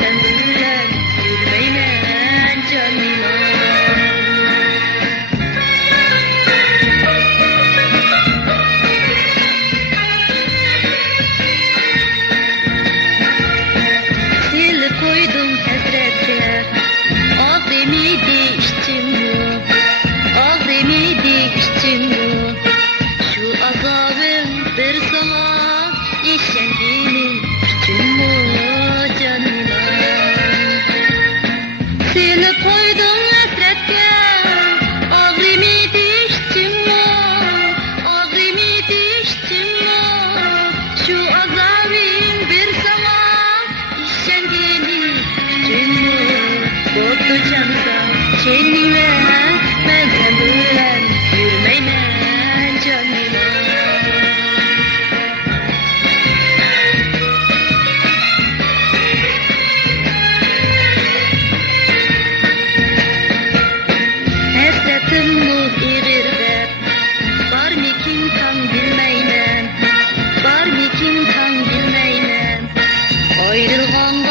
sen bilen yürümeymen canıma. Sil koydum hasretke, ağzımı diştim bu, ağzımı diştim bu. Şu azabın bir zaman işendiğini düştüm bu canıma. Sil koydum hasretke, ağzımı diştim bu, ağzımı diştim bu. Şu azabın bir zaman işendiğini düştüm bu. Doktor cansa seninle ben sen bilen yürümeymen canıma. Hasretim bu iğirde, var mı kim tam bilmeynem, var mı kim tam bilmeynem. Ayrılgan